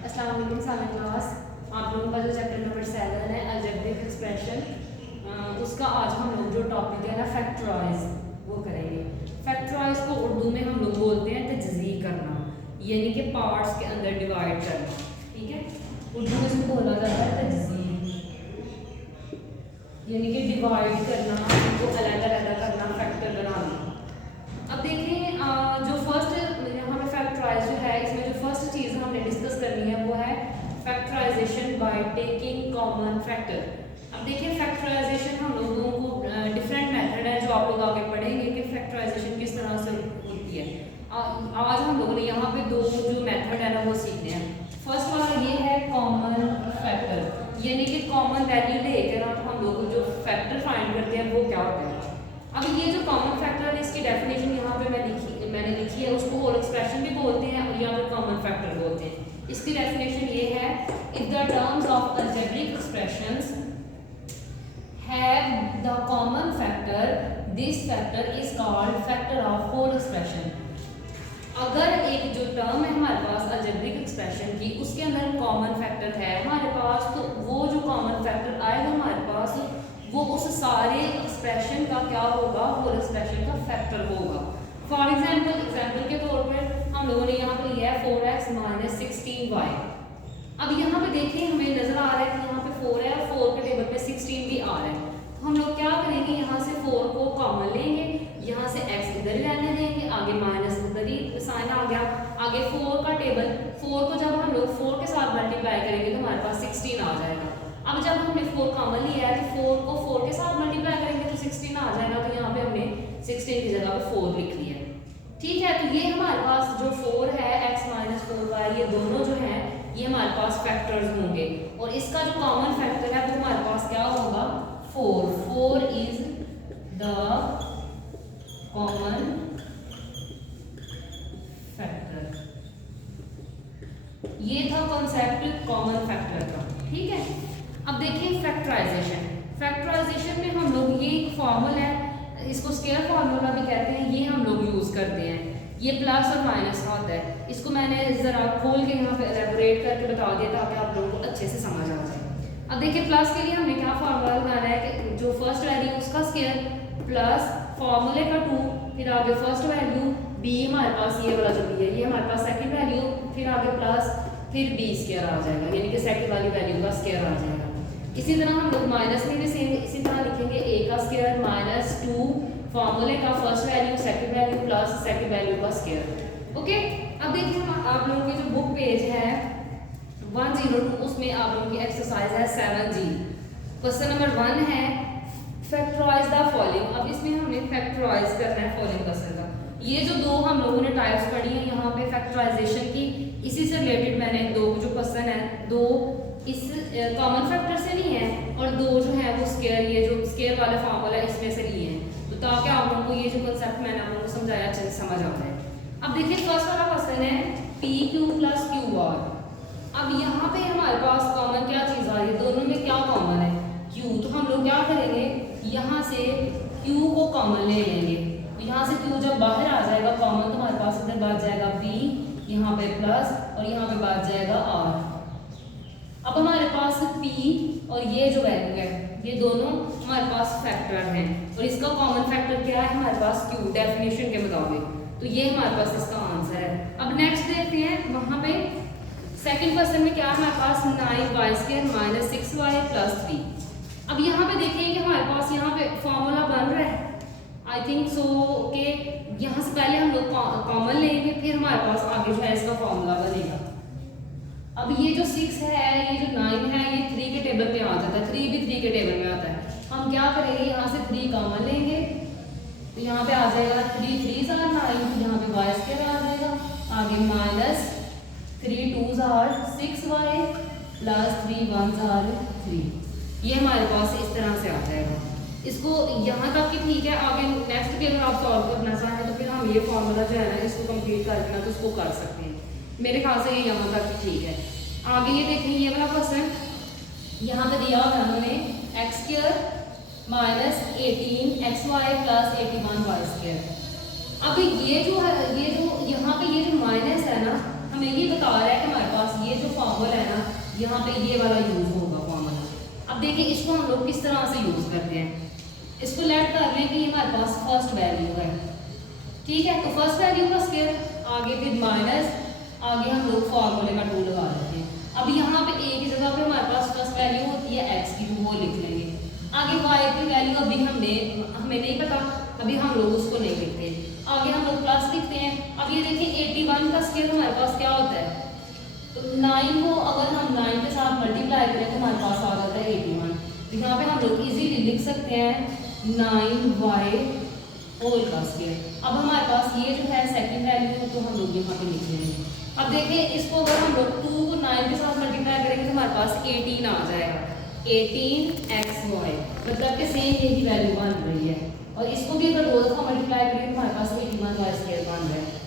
अस्सलाम वालेकुम सामने क्लास। आप लोगों का जो चैप्टर नंबर 7 है अलजेब्रिक एक्सप्रेशन, उसका आज हम लोग जो टॉपिक है ना फैक्टराइज वो करेंगे। फैक्टराइज को उर्दू में हम लोग बोलते हैं तजज़ी करना, यानी कि पार्ट्स के अंदर डिवाइड करना। ठीक है, उर्दू में इसको बोला जाता है तजज़ी, यानी कि डिवाइड करना, उनको अलग अलग करना, फैक्टर बनाना। अब देखें जो फर्स्ट यहाँ पे फैक्टराइज जो है, इसमें जो फर्स्ट चीज़ हमने डिस्कस करनी है वो है factorization by taking common factor. अब देखिए फैक्टराइजेशन हम लोगों को डिफरेंट मेथड है जो आप लोग आगे पढ़ेंगे कि फैक्टराइजेशन किस तरह से होती है। आज हम लोगों ने यहाँ पे दो जो मेथड है ना वो सीखते हैं। फर्स्ट वाला ये है कॉमन फैक्टर, यानी कि कॉमन वैल्यू लेकर हम लोग जो फैक्टर फाइंड करते हैं वो क्या होता है। अब ये जो कॉमन फैक्टर है इसकी डेफिनेशन यहाँ पे मैंने लिखी है, उसको होल एक्सप्रेशन भी बोलते हैं और या फिर कॉमन फैक्टर बोलते हैं। इसकी डेफिनेशन ये है, if the terms of algebraic expressions have the common factor this factor is called factor of whole expression. अगर एक जो टर्म है हमारे पास अलजेब्रिक एक्सप्रेशन की, उसके अंदर कॉमन फैक्टर है हमारे पास, तो वो जो कॉमन फैक्टर आएगा हमारे पास वो उस सारे एक्सप्रेशन का क्या होगा, होल एक्सप्रेशन का फैक्टर होगा। फॉर एग्जाम्पल के तौर पर हम लोगों ने यहाँ पर लिया है 4x - 16y। अब यहाँ पे देखिए हमें नजर आ रहा है कि यहाँ पे 4 है और 4 के टेबल पे 16 भी आ रहा है। तो हम लोग क्या करेंगे, यहाँ से 4 को कॉमन लेंगे, यहाँ से x इधर ही रहने देंगे, आगे माइनस उधर ही साइन आ गया, आगे 4 का टेबल, 4 को जब हम लोग 4 के साथ मल्टीप्लाई करेंगे तो हमारे पास 16 आ जाएगा। अब जब हमने 4 कॉमन लिया है तो 4 को 4 के साथ मल्टीप्लाई करेंगे तो 16 आ जाएगा, तो यहाँ पे हमने 16 की जगह पे 4 लिख लिया है। ठीक है, तो ये हमारे पास जो 4 है x - 4y, ये दोनों जो हैं ये हमारे पास फैक्टर्स होंगे और इसका जो कॉमन फैक्टर है वो हमारे पास क्या होगा, 4 इज द कॉमन फैक्टर। ये था कॉन्सेप्ट कॉमन फैक्टर का। ठीक है, अब देखिए फैक्टराइजेशन में हम लोग ये एक फॉर्मूला है, इसको स्केयर फार्मूला भी कहते हैं, ये हम लोग यूज करते हैं। ये प्लस और माइनस का होता है, इसको मैंने जरा खोल के यहाँ पे एलेबोरेट करके बता दिया ताकि आप लोगों को अच्छे से समझ आ जाए। अब देखिए प्लस के लिए हमने क्या फार्मूला लगाना है कि जो फर्स्ट वैल्यू उसका स्केयर प्लस फार्मूले का 2, फिर आगे फर्स्ट वैल्यू b, हमारे पास ये वाला जो b है ये हमारे पास सेकंड वैल्यू, फिर आगे प्लस, फिर b स्केयर आ जाएगा, यानी कि सेकंड वाली वैल्यू का स्केयर आ जाएगा। इसी तरह हम लोग माइनस में भी सेम इसी तरह लिखेंगे, a का स्केयर -2 फॉर्मूले का first value second value plus second value का स्केयर। ओके, अब देखिए आप लोगों की जो बुक पेज है 102, उसमें आप लोगों की एक्सरसाइज है 7G। क्वेश्चन नंबर 1 है फैक्टराइज द फॉलोइंग। अब इसमें हमने फैक्टराइज करना है फॉलोइंग क्वेश्चन का। ये जो दो हम लोगों ने टाइप्स पढ़ी है यहाँ पे फैक्टराइजेशन की, इसी से रिलेटेड मैंने दो जो क्वेश्चन है, दो इस कॉमन फैक्टर से नहीं है और दो जो है वो स्केयर, ये जो स्केयर वाला फार्मूला इसमें से लिए हैं, तो ताकि आप लोगों को ये जो कंसेप्ट मैंने आप लोगों को समझाया अच्छे से समझ आ जाए। अब देखिए फर्स्ट वाला क्वेश्चन है PQ + QR। अब यहाँ पे हमारे पास कॉमन क्या चीज़ आ रही है, दोनों में क्या कॉमन है, Q। तो हम लोग क्या करेंगे, यहाँ से Q को कॉमन ले लेंगे, यहाँ से Q जब बाहर आ जाएगा कॉमन तो हमारे पास इधर बच जाएगा P, यहाँ पे प्लस और यहाँ पे बच जाएगा R। अब हमारे पास P और ये जो वैल्यू है ये दोनों हमारे पास फैक्टर हैं और इसका कॉमन फैक्टर क्या है हमारे पास Q, डेफिनेशन के मुताबिक, तो ये हमारे पास इसका आंसर है। अब नेक्स्ट देखते हैं, वहाँ पे सेकंड क्वेश्चन में क्या है हमारे पास 9y² - 6y + 3। अब यहाँ पे देखिए कि हमारे पास यहाँ पे फॉर्मूला बन रहा है, आई थिंक सो के यहाँ से पहले हम लोग कॉमन लेंगे, फिर हमारे पास आगे जो है इसका फॉर्मूला बनेगा। अब ये जो 6 है, ये जो 9 है, ये 3 के टेबल पे आ जाता है, 3 भी 3 के टेबल में आता है। हम क्या करेंगे, यहाँ से 3 कॉमन लेंगे, तो यहाँ पे आ जाएगा 3 3s are 9, यहाँ पे y² आ जाएगा, आगे -3 2s are 6y + 3 1s are 3। ये हमारे पास इस तरह से आ जाएगा। इसको यहाँ तक कि ठीक है, आगे नेक्स्ट भी अगर आप सॉल्व करना चाहें तो फिर हम ये फॉर्मूला जो है ना इसको कंप्लीट कर देना तो उसको कर सकते हैं। मेरे ख्याल से ये यहाँ तक भी ठीक है। आगे ये देखें, ये वाला क्वेश्चन यहाँ पे दिया हुआ है उन्होंने x² - 18xy + 81y²। अब ये जो है, ये जो यहाँ पे ये जो माइनस है ना, हमें ये बता रहा है कि हमारे पास ये जो फॉर्म यहाँ पे ये वाला यूज़ होगा फॉर्मूला। अब देखिए इसको हम लोग किस तरह से यूज़ करते हैं। इसको लेट कर लें कि ये हमारे पास फर्स्ट वैल्यू है, ठीक है। तो फर्स्ट वैल्यू का स्क्वायर, आगे फिर माइनस, आगे हम लोग फॉर्मूले का 2 लगा लेते हैं। अब यहाँ पे a की जगह पे हमारे पास फर्स्ट वैल्यू होती है x की, वो लिख लेंगे। आगे y की वैल्यू अभी हमें नहीं पता, अभी हम लोग उसको नहीं लिखते, आगे हम लोग प्लस लिखते हैं। अब ये देखिए 81 का स्क्वायर हमारे पास क्या होता है, तो 9 को अगर हम 9 के साथ मल्टीप्लाई करें तो हमारे पास आ जाता है 81। तो यहाँ पे हम लोग इजीली लिख सकते हैं 9y होल का स्क्वायर। अब हमारे पास ये जो है सेकंड वैल्यू, तो हम लोग यहाँ पे लिख लेंगे। अब देखिए इसको अगर हम लोग 2 को 9 के साथ मल्टीप्लाई करेंगे तो हमारे पास 18 आ जाएगा, 18xy, मतलब कि सेम यही वैल्यू बन रही है। और इसको भी अगर 2 दफ़ा मल्टीप्लाई करेंगे तो हमारे पास 81y स्क्वायर बन रहा है।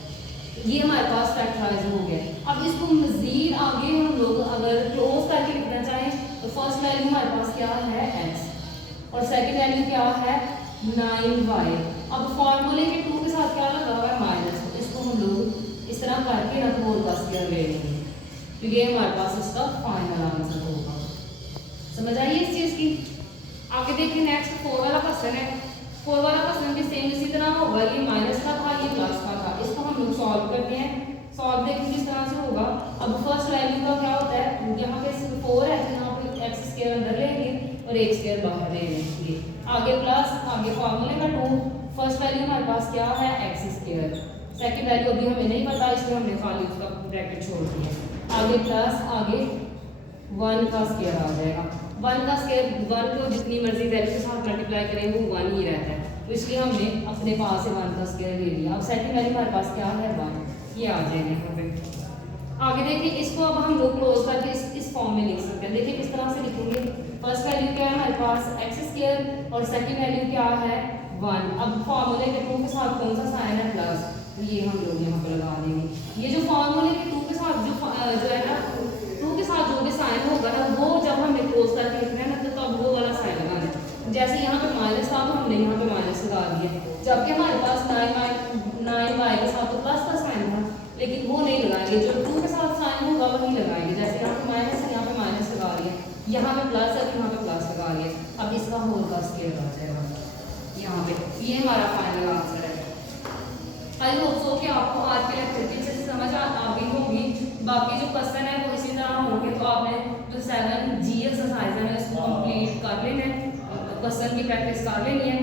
ये हमारे पास फैक्टराइज हो गया। अब इसको मज़ीद आगे हम लोग अगर क्लोज करके लिखना चाहें तो फर्स्ट वैल्यू हमारे पास क्या है x, और सेकेंड वैल्यू क्या है 9y। अब फॉर्मूले के 2 के साथ क्या लगा हुआ है माइनस, तो इसको हम लोग इस तरह करके ना होल का स्क्वायर ले लेंगे, तो ये हमारे पास इसका फाइनल आंसर होगा। समझ आइए इस चीज़ की। आगे देखिए नेक्स्ट 4 वाला क्वेश्चन है। 4 वाला क्वेश्चन भी सेम इसी तरह होगा, ये माइनस का था, ये प्लस का था। इसको हम लोग सॉल्व करते हैं। सॉल्व देखिए किस तरह से होगा। अब फर्स्ट वैल्यू का क्या होता है, यहाँ पे 4 है तो यहाँ पे एक्स स्क्वायर अंदर लेंगे और एक स्क्वायर बाहर ले लेंगे। आगे प्लस, आगे फॉर्मूले का 2। फर्स्ट वैल्यू हमारे पास क्या है एक्स स्क्वायर, सेकेंड वैल्यू अभी हमें नहीं पता, इसलिए हमने खाली उसका ब्रैकेट छोड़ दिया। आगे प्लस, आगे 1 का स्क्वायर आ जाएगा। 1 का स्क्वायर 1 को जितनी मर्जी वैल्यू के साथ मल्टीप्लाई करेंगे वो 1 ही रहता है, तो इसलिए हमने अपने पास से 1 का स्क्वायर ले लिया। अब सेकंड वैल्यू हमारे पास क्या है 1, ये आ जाएगा यहाँ पे। आगे देखिए इसको अब हम लोग क्लोज करके इस फॉर्म में लिख सकते हैं। देखिए किस तरह से लिखेंगे। फर्स्ट वैल्यू क्या है हमारे पास एक्स स्क्वायर और सेकंड वैल्यू क्या है 1। अब फॉर्मूले के 2 के साथ कौन सा साइन है प्लस, तो ये हम लोग यहाँ पर लगा देंगे। ये जो फॉर्मूले के 2 के साथ जो है ना 2 के साथ जो भी साइन होगा ना, वो जब हमें क्लोज करके लिखना है ना, तो तब वो वाला साइन लगाना है। जैसे यहाँ पे माइनस था तो हमने यहाँ पे माइनस लगा दिया, जबकि हमारे पास 9y के साथ तो प्लस का साइन था, लेकिन वो नहीं लगाएंगे। जो 2 के साथ साइन होगा वही लगाएंगे। जैसे यहाँ पे माइनस है, यहाँ पे माइनस लगा लिया, यहाँ पे प्लस है, यहाँ पे प्लस लगा लिया। अब इसका होल का स्क्वायर आ जाएगा यहाँ पे। ये हमारा फाइनल आंसर है। आई होप सो कि आपको आज के लेक्चर की अच्छे से समझ आ गई होगी। बाकी जो क्वेश्चन है वो इसी तरह होंगे, तो आपने जो 7 जी एक्सरसाइज है उसको कंप्लीट कर लेना है, क्वेश्चन की प्रैक्टिस कर लेनी है,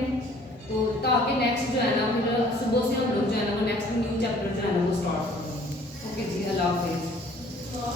तो ताकि नेक्स्ट जो है ना फिर सुबह से हम लोग जो है ना वो नेक्स्ट न्यू चैप्टर जो है ना वो स्टार्ट होगा। ओके जी, अल्लाह हाफिज़।